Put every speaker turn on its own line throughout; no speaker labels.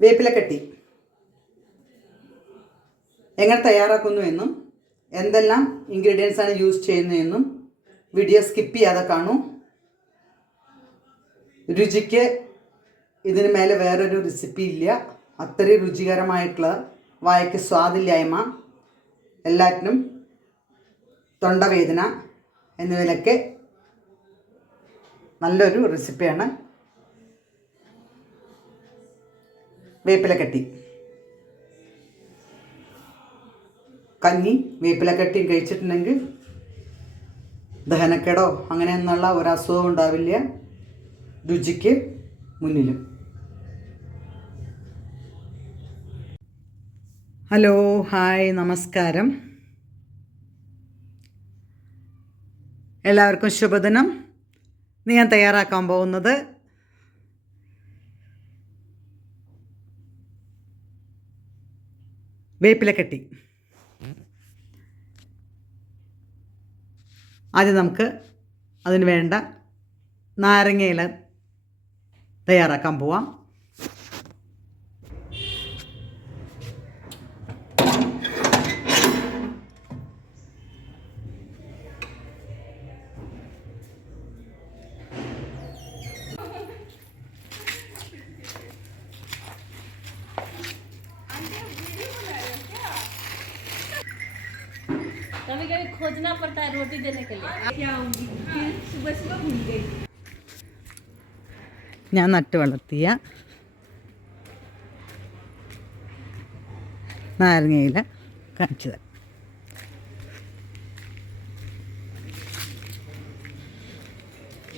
വേപ്പിലക്കട്ടി എങ്ങനെ തയ്യാറാക്കുന്നു എന്നും എന്തെല്ലാം ഇൻഗ്രീഡിയൻസ് ആണ് യൂസ് ചെയ്യുന്നതെന്നും വീഡിയോ സ്കിപ്പ് ചെയ്യാതെ കാണൂ. രുചിക്ക് ഇതിന് മേലെ വേറൊരു റെസിപ്പി ഇല്ല. അത്രയും രുചികരമായിട്ടുള്ള വായയ്ക്ക് സ്വാദില്ലായ്മ എല്ലാറ്റിനും തൊണ്ടവേദന എന്നിവയിലൊക്കെ നല്ലൊരു റെസിപ്പിയാണ് വേപ്പിലക്കട്ടി കഞ്ഞി വേപ്പിലക്കട്ടിയും കഴിച്ചിട്ടുണ്ടെങ്കിൽ ദഹനക്കേടോ അങ്ങനെ എന്നുള്ള ഒരസുഖം ഉണ്ടാവില്ല. രുചിക്ക് മുന്നിലും. ഹലോ ഹായ് നമസ്കാരം. എല്ലാവർക്കും ശുഭദിനം. ഇന്ന് ഞാൻ തയ്യാറാക്കാൻ പോകുന്നത് വേപ്പിലക്കട്ടി ആദ്യം നമുക്ക് അതിന് വേണ്ട നാരങ്ങയില തയ്യാറാക്കാൻ പോവാം.
खोजना पड़ता है रोटी देने के लिए क्या आऊंगी फिर सुबह सुबह भूल गई
ഞാൻ നട്ട് വളർത്തിയ നാരങ്ങയില കാണിച്ചു തരാം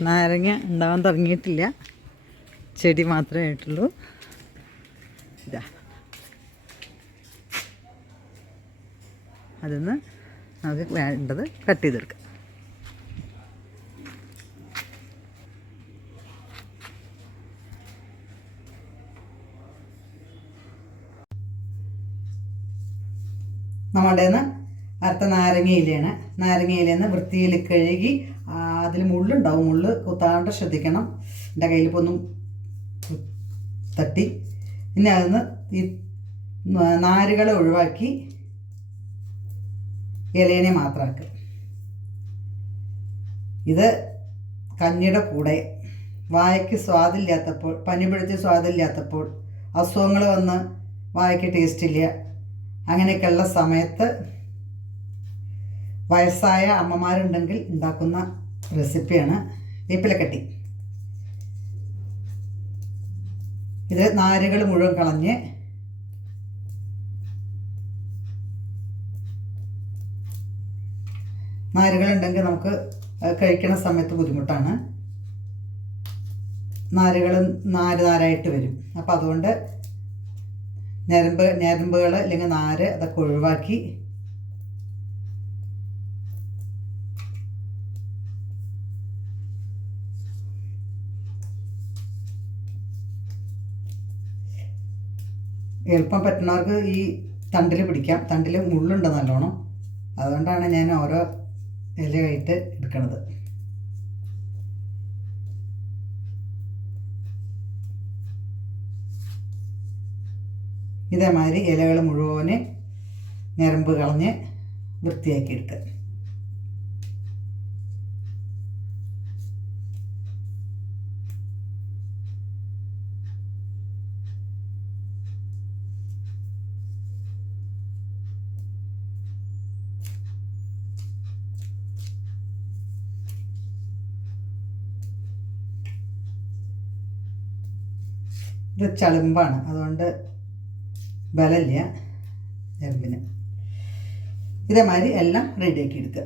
നാരങ്ങ ഉണ്ടാവാൻ തുടങ്ങിയിട്ടില്ല ചെടി മാത്രമേ ആയിട്ടുള്ളൂ ഇതാ അതിന്ന് നമുക്ക് വേണ്ടത് കട്ട് ചെയ്തെടുക്കാം. നമ്മുടെ അടുത്ത നാരങ്ങയിലയാണ് നാരങ്ങയിലേന്ന് വൃത്തിയിൽ കഴുകി അതിൽ മുള്ളുണ്ടാവും. മുള്ള് കുത്താണ്ട് ശ്രദ്ധിക്കണം. എന്റെ കയ്യിൽ ഇപ്പോൾ ഒന്നും തട്ടി. പിന്നെ നിന്ന് ഈ നാരുകളെ ഒഴിവാക്കി ഇലേനെ മാത്രമാക്കുക ഇത് കഞ്ഞിയുടെ കൂടെ. വായയ്ക്ക് സ്വാദില്ലാത്തപ്പോൾ പനി പിടിച്ച് സ്വാദില്ലാത്തപ്പോൾ അസുഖങ്ങൾ വന്ന് വായയ്ക്ക് ടേസ്റ്റ് ഇല്ല. അങ്ങനെയൊക്കെയുള്ള സമയത്ത് വയസ്സായ അമ്മമാരുണ്ടെങ്കിൽ ഉണ്ടാക്കുന്ന റെസിപ്പിയാണ് വേപ്പിലക്കട്ടി ഇത് നാരുകൾ മുഴുവൻ കളഞ്ഞ് നാരുകളുണ്ടെങ്കിൽ നമുക്ക് കഴിക്കണ സമയത്ത് ബുദ്ധിമുട്ടാണ്. നാരുകൾ നാര് നാരായിട്ട് വരും. അപ്പോൾ അതുകൊണ്ട് ഞരമ്പ് ഞരമ്പുകൾ അല്ലെങ്കിൽ നാര് അതൊക്കെ ഒഴിവാക്കി. എളുപ്പം പറ്റുന്നവർക്ക് ഈ തണ്ടിൽ പിടിക്കാം. തണ്ടിൽ മുള്ളുണ്ട് നല്ലോണം. അതുകൊണ്ടാണ് ഞാൻ ഓരോ ഇലയായിട്ട് എടുക്കണത്. ഇതേമാതിരി ഇലകൾ മുഴുവൻ ഞരമ്പ് കളഞ്ഞ് വൃത്തിയാക്കി ഇത് ചളുമ്പാണ്. അതുകൊണ്ട് ബലമില്ല ചെമ്പിന് ഇതേമാതിരി എല്ലാം റെഡിയാക്കി എടുക്കുക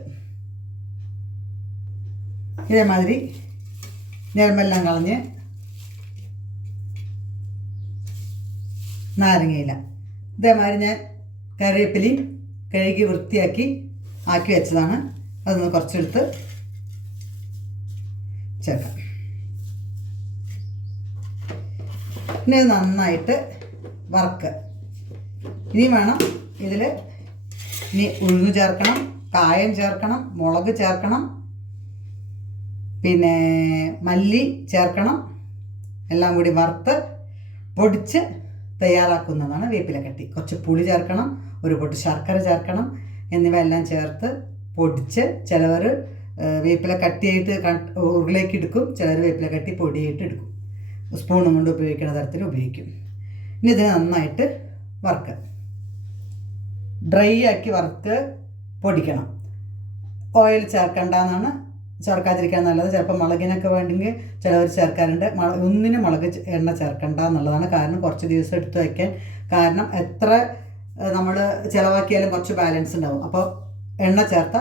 ഇതേമാതിരി ഞരമ്പെല്ലാം കളഞ്ഞ് നാരങ്ങയില. ഇതേമാതിരി ഞാൻ കറിവേപ്പിലയും കഴുകി വൃത്തിയാക്കി ആക്കി വെച്ചതാണ്. അതൊന്ന് കുറച്ചെടുത്ത് ചേർക്കാം. ഇനി നന്നായിട്ട് വറുക്കുക ഇനി വേണം ഇതിൽ ഇനി ഉഴുന്ന് ചേർക്കണം കായം ചേർക്കണം മുളക് ചേർക്കണം പിന്നെ മല്ലി ചേർക്കണം എല്ലാം കൂടി വറുത്ത് പൊടിച്ച് തയ്യാറാക്കുന്നതാണ് വേപ്പില കട്ടി. കുറച്ച് പുളി ചേർക്കണം ഒരു പൊട്ട് ശർക്കര ചേർക്കണം എന്നിവ എല്ലാം ചേർത്ത് പൊടിച്ച് ചിലവർ വേപ്പില കട്ടിയായിട്ട് കട്ട് ഉരുളേക്ക് എടുക്കും ചിലർ വേപ്പില കട്ടി പൊടിയായിട്ട് എടുക്കും. സ്പൂണും കൊണ്ട് ഉപയോഗിക്കുന്ന തരത്തിൽ ഉപയോഗിക്കും. ഇനി ഇതിനെ നന്നായിട്ട് വറുക്കുക ഡ്രൈ ആക്കി വറുത്ത് പൊടിക്കണം. ഓയിൽ ചേർക്കണ്ടെന്നാണ് ചേർക്കാതിരിക്കാൻ നല്ലത്. ചിലപ്പോൾ മുളകിനൊക്കെ വേണ്ടെങ്കിൽ ചിലവർ ചേർക്കാറുണ്ട്. ഒന്നിനും മുളക് എണ്ണ ചേർക്കണ്ട എന്നുള്ളതാണ് കാരണം. കുറച്ച് ദിവസം എടുത്ത് വയ്ക്കാൻ കാരണം എത്ര നമ്മൾ ചിലവാക്കിയാലും കുറച്ച് ബാലൻസ് ഉണ്ടാവും. അപ്പോൾ എണ്ണ ചേർത്ത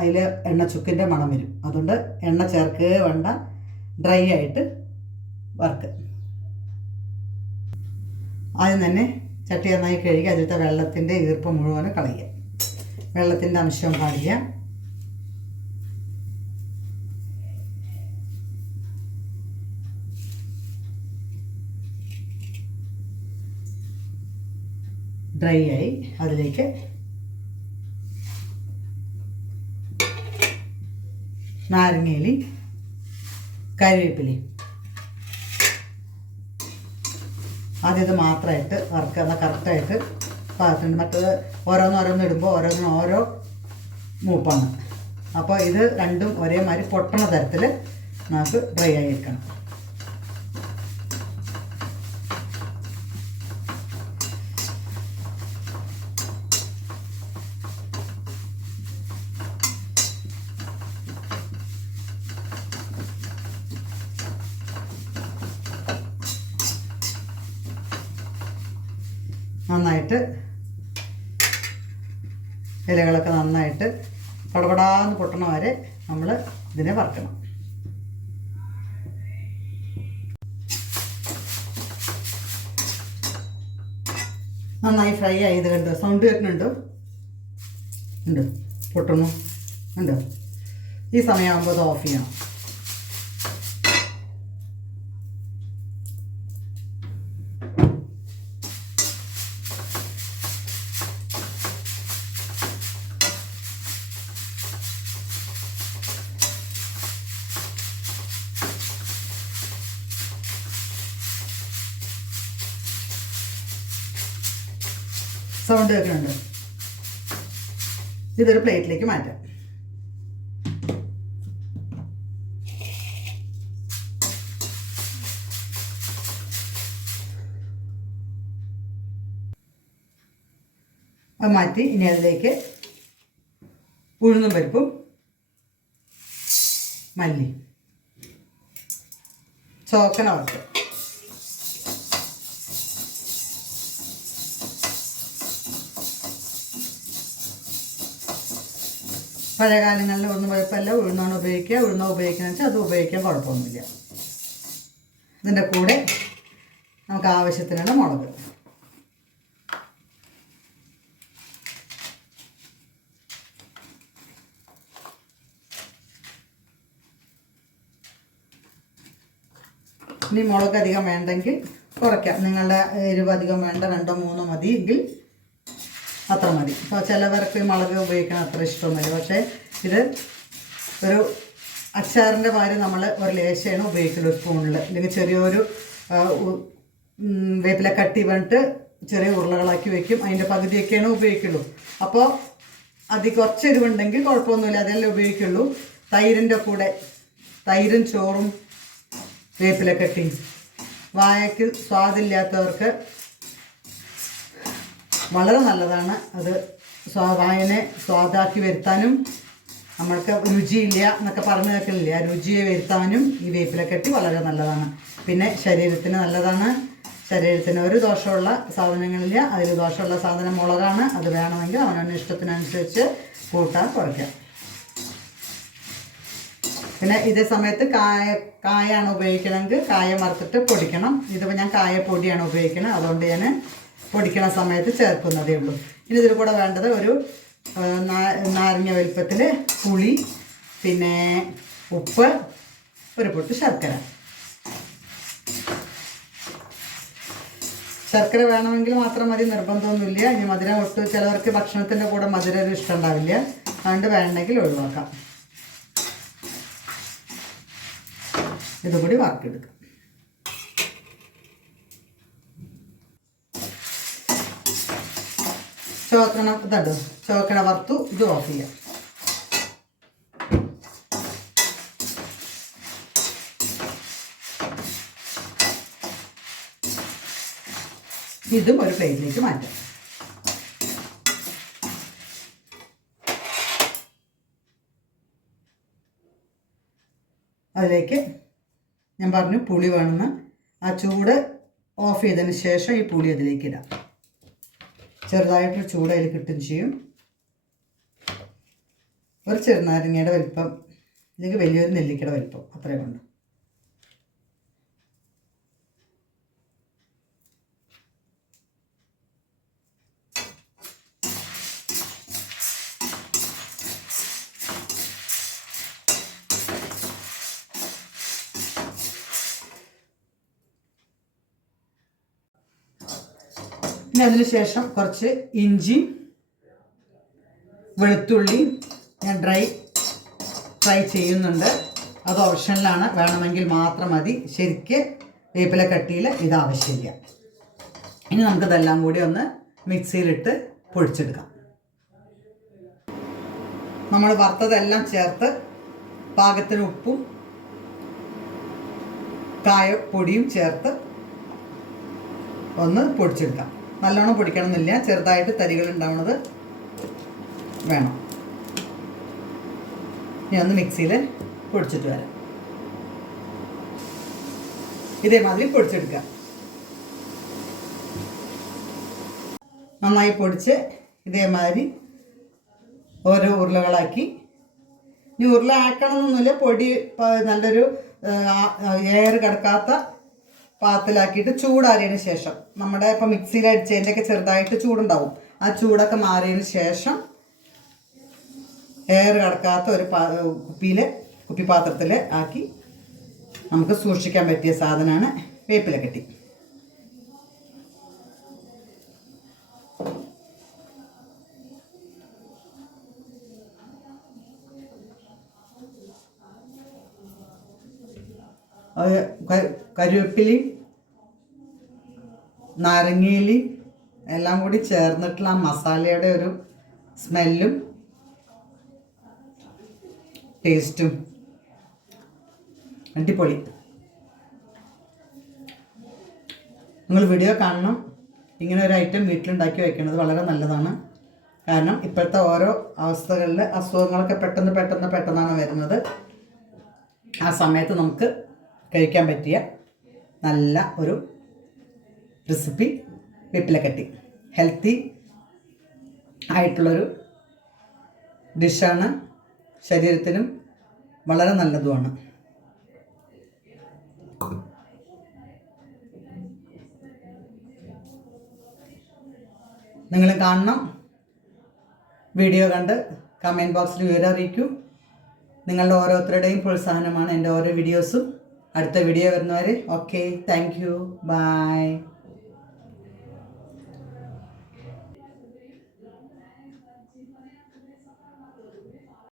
അതിൽ എണ്ണ ചുക്കിന്റെ മണം വരും. അതുകൊണ്ട് എണ്ണ ചേർക്കുക വേണ്ട. ഡ്രൈ ആയിട്ട് വറുക്കുക ആദ്യം തന്നെ ചട്ടി നന്നായി കഴുകി അതിലത്തെ വെള്ളത്തിന്റെ ഈർപ്പം മുഴുവൻ കളയുക. വെള്ളത്തിന്റെ അംശം പാടില്ല ഡ്രൈ ആയി അതിലേക്ക് നാരങ്ങയിലി കരിവേപ്പിലി ആദ്യം ഇത് മാത്രമായിട്ട് വറുക്കുക എന്നാൽ കറക്റ്റായിട്ട് പാകത്തിനുണ്ട് മറ്റത് ഓരോന്നോരോന്ന് ഇടുമ്പോൾ ഓരോന്നിനും ഓരോ മൂപ്പാണ്. അപ്പോൾ ഇത് രണ്ടും ഒരേമാതിരി പൊട്ടണ തരത്തിൽ നമുക്ക് ഡ്രൈ ആയിരിക്കണം നന്നായിട്ട് ഇലകളൊക്കെ നന്നായിട്ട് പടപടാന്ന് പൊട്ടണ വരെ നമ്മൾ ഇതിനെ വറക്കണം. നന്നായി ഫ്രൈ ആയത് കണ്ടു? സൗണ്ട് കേൾക്കുന്നുണ്ടോ ഉണ്ട്? പൊട്ടുന്നു? ഉണ്ടോ? ഈ സമയമാകുമ്പോൾ അത് ഓഫ് ചെയ്യണം. സൗണ്ട് കേൾക്കുന്നുണ്ട്. ഇതൊരു പ്ലേറ്റിലേക്ക് മാറ്റാം. അത് മാറ്റി ഇനി അതിലേക്ക് ഉഴുന്നും പരിപ്പും മല്ലി. ചോക്കന പഴയ ഒന്നും ഉഴുന്ന് പരിപ്പല്ല ഉഴുന്നാണ് ഉപയോഗിക്കുക. ഉഴുന്ന ഉപയോഗിക്കുന്നത് വെച്ചാൽ അത് ഉപയോഗിക്കാൻ കുഴപ്പമൊന്നുമില്ല. ഇതിന്റെ കൂടെ നമുക്ക് ആവശ്യത്തിനുള്ള മുളക്. ഇനി മുളക് അധികം വേണ്ടെങ്കിൽ കുറയ്ക്കാം. നിങ്ങളുടെ എരിവ് അധികം വേണ്ട രണ്ടോ മൂന്നോ മതി അത്ര മതി. ഇപ്പോൾ ചിലവർക്ക് മുളക് ഉപയോഗിക്കാൻ അത്ര ഇഷ്ടമല്ല പക്ഷേ ഇത് ഒരു അച്ചാറിന്റെ പാൽ നമ്മൾ ഒരു ലേശയാണ് ഉപയോഗിക്കുന്നത് ഒരു സ്പൂണിൽ അല്ലെങ്കിൽ ചെറിയൊരു വേപ്പില കട്ടി പറഞ്ഞിട്ട് ചെറിയ ഉരുളകളാക്കി വെക്കും. അതിന്റെ പകുതിയൊക്കെയാണ് ഉപയോഗിക്കുള്ളൂ. അപ്പോൾ അതി കുറച്ച് എരിവുണ്ടെങ്കിൽ കുഴപ്പമൊന്നുമില്ല. അതെല്ലാം ഉപയോഗിക്കുള്ളൂ. തൈരിന്റെ കൂടെ തൈരും ചോറും വേപ്പില കട്ടി വായയ്ക്ക് സ്വാദില്ലാത്തവർക്ക് വളരെ നല്ലതാണ്. അത് സ്വാദായനെ സ്വാദാക്കി വരുത്താനും നമ്മൾക്ക് രുചിയില്ല എന്നൊക്കെ പറഞ്ഞു കേൾക്കുന്നില്ല ആ രുചിയെ വരുത്താനും ഈ വേപ്പിലക്കെട്ടി വളരെ നല്ലതാണ്. പിന്നെ ശരീരത്തിന് നല്ലതാണ്. ശരീരത്തിന് ഒരു ദോഷമുള്ള സാധനങ്ങളില്ല. അതിൽ ദോഷമുള്ള സാധനം മുളകാണ്. അത് വേണമെങ്കിൽ അവനവന്റെ ഇഷ്ടത്തിനനുസരിച്ച് കൂട്ടാൻ കുറയ്ക്കാം. പിന്നെ ഇതേ സമയത്ത് കായ കായാണ് ഉപയോഗിക്കണമെങ്കിൽ കായ മറത്തിട്ട് പൊടിക്കണം. ഇതിപ്പോൾ ഞാൻ കായ പൊടിയാണ് ഉപയോഗിക്കുന്നത്. അതുകൊണ്ട് ഞാൻ പൊടിക്കണ സമയത്ത് ചേർക്കുന്നതേ ഉള്ളൂ. ഇനി ഇതിൽ കൂടെ വേണ്ടത് ഒരു നാരങ്ങ വലുപ്പത്തിൽ പുളി പിന്നെ ഉപ്പ് ഒരു പൊട്ട് ശർക്കര. ശർക്കര വേണമെങ്കിൽ മാത്രം മതി നിർബന്ധമൊന്നുമില്ല. ഇനി മധുരം ഒട്ട് ചിലവർക്ക് ഭക്ഷണത്തിന്റെ കൂടെ മധുരം ഒരു ഇഷ്ടം ഉണ്ടാവില്ല. അതുകൊണ്ട് വേണമെങ്കിൽ ഒഴിവാക്കാം. ഇതുകൂടി വറുത്തെടുക്കാം. ചുവക്കണ ഇതുണ്ട് ചോക്കണ വറുത്തു ഇത് ഓഫ് ചെയ്യാം. ഇതും ഒരു പ്ലേറ്റിലേക്ക് മാറ്റാം. അതിലേക്ക് ഞാൻ പറഞ്ഞു പുളി വേണമെന്ന്. ആ ചൂട് ഓഫ് ചെയ്തതിന് ശേഷം ഈ പുളി അതിലേക്ക് ഇടാം. ചെറുതായിട്ട് അതിൽ കിട്ടുകയും ചെയ്യും. ഒരു ചെറുനാരങ്ങയുടെ വലിപ്പം അല്ലെങ്കിൽ വലിയൊരു നെല്ലിക്കയുടെ വലിപ്പം അത്രയും ഉണ്ട് പിന്നെ അതിന് ശേഷം കുറച്ച് ഇഞ്ചി വെളുത്തുള്ളി ഞാൻ ഡ്രൈ ഫ്രൈ ചെയ്യുന്നുണ്ട്. അത് ഓപ്ഷനിലാണ്. വേണമെങ്കിൽ മാത്രം മതി. ശരിക്ക് വേപ്പില കട്ടിയിൽ ഇത് ആവശ്യമില്ല. ഇനി നമുക്കിതെല്ലാം കൂടി ഒന്ന് മിക്സിയിലിട്ട് പൊടിച്ചെടുക്കാം. നമ്മൾ വറുത്തതെല്ലാം ചേർത്ത് പാകത്തിന് ഉപ്പും കായപ്പൊടിയും ചേർത്ത് ഒന്ന് പൊടിച്ചെടുക്കാം. നല്ലോണം പൊടിക്കണമെന്നില്ല. ചെറുതായിട്ട് തരികൾ ഉണ്ടാവുന്നത് വേണം. ഞാൻ ഒന്ന് മിക്സിയിൽ പൊടിച്ചിട്ട് വരാം. ഇതേമാതിരി പൊടിച്ചെടുക്കാം നന്നായി പൊടിച്ച് ഇതേമാതിരി ഓരോ ഉരുളകളാക്കി. ഇനി ഉരുള ആക്കണമെന്നൊന്നുമില്ല പൊടി നല്ലൊരു എയർ കിടക്കാത്ത പാത്രത്തിലാക്കിയിട്ട് ചൂടാറിയതിന് ശേഷം നമ്മുടെ ഇപ്പം മിക്സിയിൽ അടിച്ചതിന്റെ ഒക്കെ ചെറുതായിട്ട് ചൂടുണ്ടാവും. ആ ചൂടൊക്കെ മാറിയതിന് ശേഷം എയർ കടക്കാത്ത ഒരു പാ- കുപ്പിയിൽ കുപ്പിപ്പാത്രത്തിൽ ആക്കി നമുക്ക് സൂക്ഷിക്കാൻ പറ്റിയ സാധനമാണ് വേപ്പില കെട്ടി. കരിവേപ്പിലയും നാരങ്ങയിലയും എല്ലാം കൂടി ചേർന്നിട്ടുള്ള ആ മസാലയുടെ ഒരു സ്മെല്ലും ടേസ്റ്റും. അടിപൊളി. നിങ്ങൾ വീഡിയോ കാണണം. ഇങ്ങനെ ഒരു ഐറ്റം വീട്ടിലുണ്ടാക്കി വയ്ക്കുന്നത് വളരെ നല്ലതാണ്. കാരണം ഇപ്പോഴത്തെ ഓരോ അവസ്ഥകളിൽ അസുഖങ്ങളൊക്കെ പെട്ടെന്ന് പെട്ടെന്ന് പെട്ടെന്നാണ് വരുന്നത്. ആ സമയത്ത് നമുക്ക് കഴിക്കാൻ പറ്റിയ നല്ല ഒരു റെസിപ്പി വിപ്പിലക്കട്ടി. ഹെൽത്തി ആയിട്ടുള്ളൊരു ഡിഷാണ് ശരീരത്തിനും വളരെ നല്ലതുമാണ്. നിങ്ങൾ കാണണം. വീഡിയോ കണ്ട് കമന്റ് ബോക്സിൽ വിവരം അറിയിക്കൂ. നിങ്ങളുടെ ഓരോരുത്തരുടെയും പ്രോത്സാഹനമാണ് എന്റെ ഓരോ വീഡിയോസും അടുത്ത വീഡിയോ വരുന്നവരെ. Okay thank you by